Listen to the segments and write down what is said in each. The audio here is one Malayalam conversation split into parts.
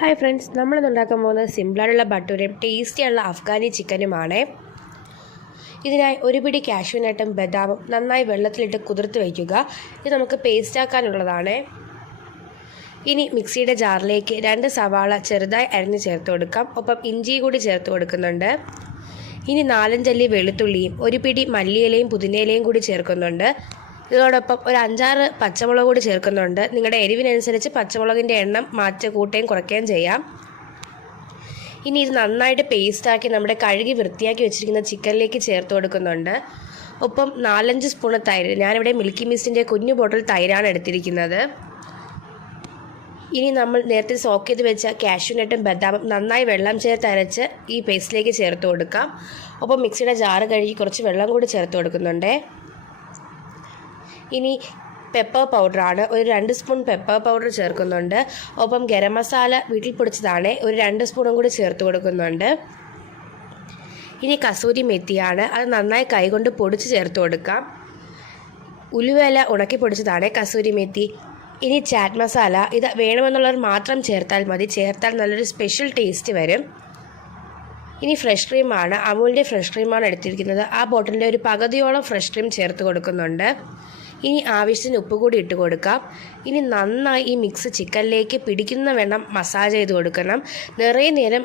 ഹായ് ഫ്രണ്ട്സ്, നമ്മളിന്ന് ഉണ്ടാക്കാൻ പോകുന്നത് സിമ്പിളായിട്ടുള്ള ബട്ടൂരയും ടേസ്റ്റിയുള്ള അഫ്ഗാനി ചിക്കനുമാണ്. ഇതിനായി ഒരു പിടി കാഷ്യൂനട്ടും ബദാമും നന്നായി വെള്ളത്തിലിട്ട് കുതിർത്ത് വയ്ക്കുക. ഇത് നമുക്ക് പേസ്റ്റാക്കാനുള്ളതാണ്. ഇനി മിക്സിയുടെ ജാറിലേക്ക് 2 സവാള ചെറുതായി അരിഞ്ഞ് ചേർത്ത് കൊടുക്കാം. ഒപ്പം ഇഞ്ചി കൂടി ചേർത്ത് കൊടുക്കുന്നുണ്ട്. ഇനി 4-5 അല്ലി വെളുത്തുള്ളിയും ഒരു പിടി മല്ലിയിലയും പുതിനയിലയും കൂടി ചേർക്കുന്നുണ്ട്. ഇതോടൊപ്പം ഒരു 5-6 പച്ചമുളക് കൂടി ചേർക്കുന്നുണ്ട്. നിങ്ങളുടെ എരിവിനനുസരിച്ച് പച്ചമുളകിൻ്റെ എണ്ണം കൂട്ടുകയും കുറയ്ക്കുകയും ചെയ്യാം. ഇനി ഇത് നന്നായിട്ട് പേസ്റ്റാക്കി നമ്മുടെ കഴുകി വൃത്തിയാക്കി വെച്ചിരിക്കുന്ന ചിക്കനിലേക്ക് ചേർത്ത് കൊടുക്കുന്നുണ്ട്. ഒപ്പം 4-5 സ്പൂൺ തൈര്, ഞാനിവിടെ മിൽക്കി മിസ്റ്റിൻ്റെ കുഞ്ഞു ബോട്ടിൽ തൈരാണ് എടുത്തിരിക്കുന്നത്. ഇനി നമ്മൾ നേരത്തെ സോക്ക് ചെയ്ത് വെച്ച കാഷ്യൂനട്ടും ബദാമും നന്നായി വെള്ളം ചേർത്ത് അരച്ച് ഈ പേസ്റ്റിലേക്ക് ചേർത്ത് കൊടുക്കാം. ഒപ്പം മിക്സിയുടെ ജാറ് കഴുകി കുറച്ച് വെള്ളം കൂടി ചേർത്ത് കൊടുക്കുന്നുണ്ട്. ഇനി പെപ്പർ പൗഡറാണ്, ഒരു 2 സ്പൂൺ പെപ്പർ പൗഡർ ചേർക്കുന്നുണ്ട്. ഒപ്പം ഗരം മസാല വീട്ടിൽ പൊടിച്ചതാണ്, ഒരു 2 സ്പൂണും കൂടി ചേർത്ത് കൊടുക്കുന്നുണ്ട്. ഇനി കസൂരി മെത്തിയാണ്, അത് നന്നായി കൈകൊണ്ട് പൊടിച്ച് ചേർത്ത് കൊടുക്കാം. ഉലുവേല ഉണക്കി പൊടിച്ചതാണ് കസൂരി മെത്തി. ഇനി ചാറ്റ് മസാല, ഇത് വേണമെന്നുള്ളവർ മാത്രം ചേർത്താൽ മതി, ചേർത്താൽ നല്ലൊരു സ്പെഷ്യൽ ടേസ്റ്റ് വരും. ഇനി ഫ്രഷ് ക്രീമാണ്, അമൂലിൻ്റെ ഫ്രഷ് ക്രീമാണ് എടുത്തിരിക്കുന്നത്. ആ ബോട്ടിലിൻ്റെ ഒരു പകുതിയോളം ഫ്രഷ് ക്രീം ചേർത്ത് കൊടുക്കുന്നുണ്ട്. ഇനി ആവശ്യത്തിന് ഉപ്പ് കൂടി ഇട്ട് കൊടുക്കാം. ഇനി നന്നായി ഈ മിക്സ് ചിക്കനിലേക്ക് പിടിക്കുന്ന വണ്ണം മസാജ് ചെയ്ത് കൊടുക്കണം. നിറയെ നേരം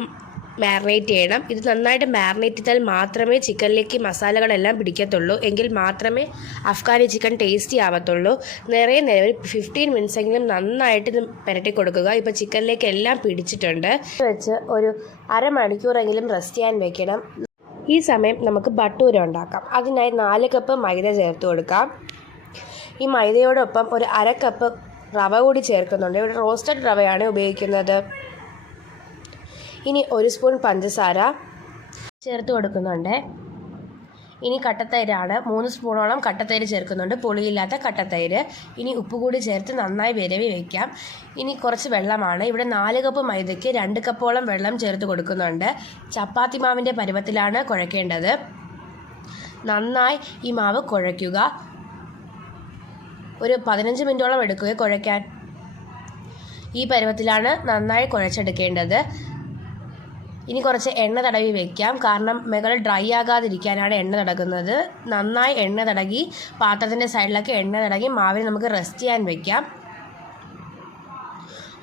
മാരിനേറ്റ് ചെയ്യണം. ഇത് നന്നായിട്ട് മാരിനേറ്റ് ചെയ്താൽ മാത്രമേ ചിക്കനിലേക്ക് മസാലകളെല്ലാം പിടിക്കത്തുള്ളൂ. എങ്കിൽ മാത്രമേ അഫ്ഗാനി ചിക്കൻ ടേസ്റ്റി ആവത്തുള്ളൂ. നിറയെ നേരം ഒരു 15 മിനിറ്റ്സ് എങ്കിലും നന്നായിട്ട് ഇത് പുരട്ടി കൊടുക്കുക. ഇപ്പോൾ ചിക്കനിലേക്ക് എല്ലാം പിടിച്ചിട്ടുണ്ട്. വെച്ച് ഒരു അരമണിക്കൂറെങ്കിലും റെസ്റ്റ് ചെയ്യാൻ വെക്കണം. ഈ സമയം നമുക്ക് ബട്ടൂര ഉണ്ടാക്കാം. അതിനായി 4 കപ്പ് മൈദ ചേർത്ത് കൊടുക്കാം. ഈ മൈദയോടൊപ്പം ഒരു 1/2 കപ്പ് റവ കൂടി ചേർക്കുന്നുണ്ട്. ഇവിടെ റോസ്റ്റഡ് റവയാണ് ഉപയോഗിക്കുന്നത്. ഇനി 1 സ്പൂൺ പഞ്ചസാര ചേർത്ത് കൊടുക്കുന്നുണ്ട്. ഇനി കട്ടത്തൈരാണ്, 3 സ്പൂണോളം കട്ടത്തൈര് ചേർക്കുന്നുണ്ട്, പുളിയില്ലാത്ത കട്ടത്തൈര്. ഇനി ഉപ്പ് കൂടി ചേർത്ത് നന്നായി വിരവി വയ്ക്കാം. ഇനി കുറച്ച് വെള്ളമാണ്, ഇവിടെ 4 കപ്പ് മൈദയ്ക്ക് 2 കപ്പോളം വെള്ളം ചേർത്ത് കൊടുക്കുന്നുണ്ട്. ചപ്പാത്തി മാവിൻ്റെ പരുവത്തിലാണ് കുഴക്കേണ്ടത്. നന്നായി ഈ മാവ് കുഴയ്ക്കുക. ഒരു 15 മിനിറ്റോളം എടുക്കുക കുഴയ്ക്കാൻ. ഈ പരുവത്തിലാണ് നന്നായി കുഴച്ചെടുക്കേണ്ടത്. ഇനി കുറച്ച് എണ്ണ തടവി വയ്ക്കാം, കാരണം മുകളിൽ ഡ്രൈ ആകാതിരിക്കാനാണ് എണ്ണ തടകുന്നത്. നന്നായി എണ്ണ തടകി പാത്രത്തിൻ്റെ സൈഡിലൊക്കെ എണ്ണ തടകി മാവിന് നമുക്ക് റെസ്റ്റ് ചെയ്യാൻ വയ്ക്കാം.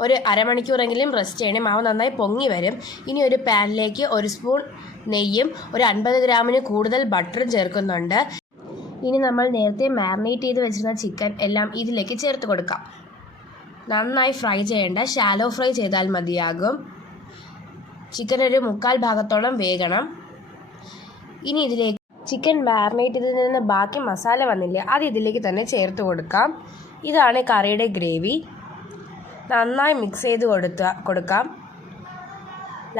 ഒരു അരമണിക്കൂറെങ്കിലും റെസ്റ്റ് ചെയ്യണം. മാവ് നന്നായി പൊങ്ങി വരും. ഇനി ഒരു പാനിലേക്ക് 1 സ്പൂൺ നെയ്യും ഒരു 50 ഗ്രാമിന് കൂടുതൽ ബട്ടറും ചേർക്കുന്നുണ്ട്. ഇനി നമ്മൾ നേരത്തെ മാരിനേറ്റ് ചെയ്ത് വെച്ചിരുന്ന ചിക്കൻ എല്ലാം ഇതിലേക്ക് ചേർത്ത് കൊടുക്കാം. നന്നായി ഫ്രൈ ചെയ്യേണ്ട, ഷാലോ ഫ്രൈ ചെയ്താൽ മതിയാകും. ചിക്കൻ ഒരു 1/4 ഭാഗത്തോളം വേകണം. ഇനി ഇതിലേക്ക് ചിക്കൻ മാരിനേറ്റ് ചെയ്തതിൽ നിന്ന് ബാക്കി മസാല വന്നില്ലേ, അത് ഇതിലേക്ക് തന്നെ ചേർത്ത് കൊടുക്കാം. ഇതാണ് കറിയുടെ ഗ്രേവി. നന്നായി മിക്സ് ചെയ്ത് കൊടുക്കാം.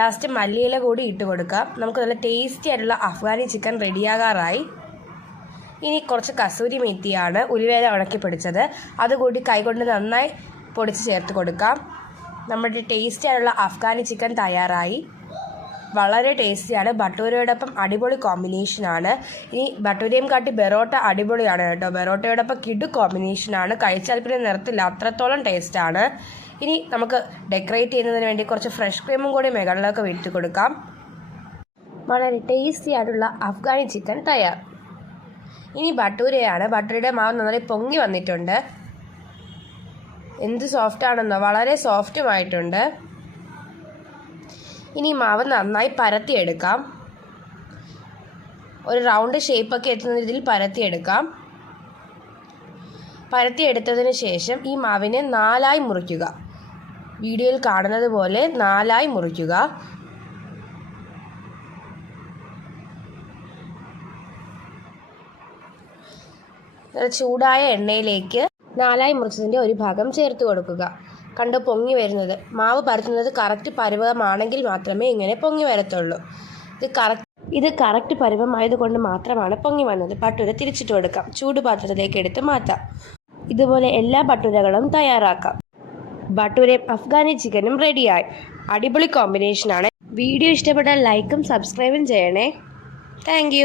ലാസ്റ്റ് മല്ലിയില കൂടി ഇട്ട് കൊടുക്കാം. നമുക്ക് നല്ല ടേസ്റ്റി ആയിട്ടുള്ള അഫ്ഗാനി ചിക്കൻ റെഡിയാകാറായി. ഇനി കുറച്ച് കസൂരി മെത്തിയാണ്, ഉലുവേല ഉണക്കി പൊടിച്ചത്, അതുകൂടി കൈകൊണ്ട് നന്നായി പൊടിച്ച് ചേർത്ത് കൊടുക്കാം. നമ്മുടെ ടേസ്റ്റി ആയിട്ടുള്ള അഫ്ഗാനി ചിക്കൻ തയ്യാറായി. വളരെ ടേസ്റ്റിയാണ്. ബട്ടൂരയോടൊപ്പം അടിപൊളി കോമ്പിനേഷനാണ്. ഇനി ബട്ടൂരയും കാട്ടി ബെറോട്ട അടിപൊളിയാണ് കേട്ടോ. ബെറോട്ടയോടൊപ്പം കിടു കോമ്പിനേഷനാണ്. കഴിച്ചാൽ പിന്നെ നിർത്തില്ല, അത്രത്തോളം ടേസ്റ്റാണ്. ഇനി നമുക്ക് ഡെക്കറേറ്റ് ചെയ്യുന്നതിന് വേണ്ടി കുറച്ച് ഫ്രഷ് ക്രീമും കൂടി മുകളിലൊക്കെ വിട്ട് കൊടുക്കാം. വളരെ ടേസ്റ്റി ആയിട്ടുള്ള അഫ്ഗാനി ചിക്കൻ തയ്യാർ. ഇനി ബട്ടൂരയാണ്. ബട്ടൂരയുടെ മാവ് നന്നായി പൊങ്ങി വന്നിട്ടുണ്ട്. എന്ത് സോഫ്റ്റാണെന്നോ, വളരെ സോഫ്റ്റുമായിട്ടുണ്ട്. ഇനി മാവ് നന്നായി പരത്തിയെടുക്കാം. ഒരു റൗണ്ട് ഷേപ്പൊക്കെ എത്തുന്ന രീതിയിൽ പരത്തിയെടുക്കാം. പരത്തിയെടുത്തതിന് ശേഷം ഈ മാവിനെ 4ആയി മുറിക്കുക. വീഡിയോയിൽ കാണുന്നത് പോലെ 4ആയി മുറിക്കുക. ചൂടായ എണ്ണയിലേക്ക് 4ആയി മുറിച്ചതിൻ്റെ ഒരു ഭാഗം ചേർത്ത് കൊടുക്കുക. കണ്ട് പൊങ്ങി വരുന്നത്, മാവ് പരത്തുന്നത് കറക്റ്റ് പരുവമാണെങ്കിൽ മാത്രമേ ഇങ്ങനെ പൊങ്ങി വരത്തുള്ളൂ. ഇത് കറക്റ്റ് പരുവമായതുകൊണ്ട് മാത്രമാണ് പൊങ്ങി വന്നത്. ബട്ടൂര തിരിച്ചിട്ട് കൊടുക്കാം. ചൂടുപാത്രത്തിലേക്ക് എടുത്ത് മാറ്റാം. ഇതുപോലെ എല്ലാ ബട്ടൂരകളും തയ്യാറാക്കാം. ബട്ടൂരയും അഫ്ഗാനി ചിക്കനും റെഡിയായി. അടിപൊളി കോമ്പിനേഷനാണ്. വീഡിയോ ഇഷ്ടപ്പെട്ടാൽ ലൈക്കും സബ്സ്ക്രൈബും ചെയ്യണേ. താങ്ക്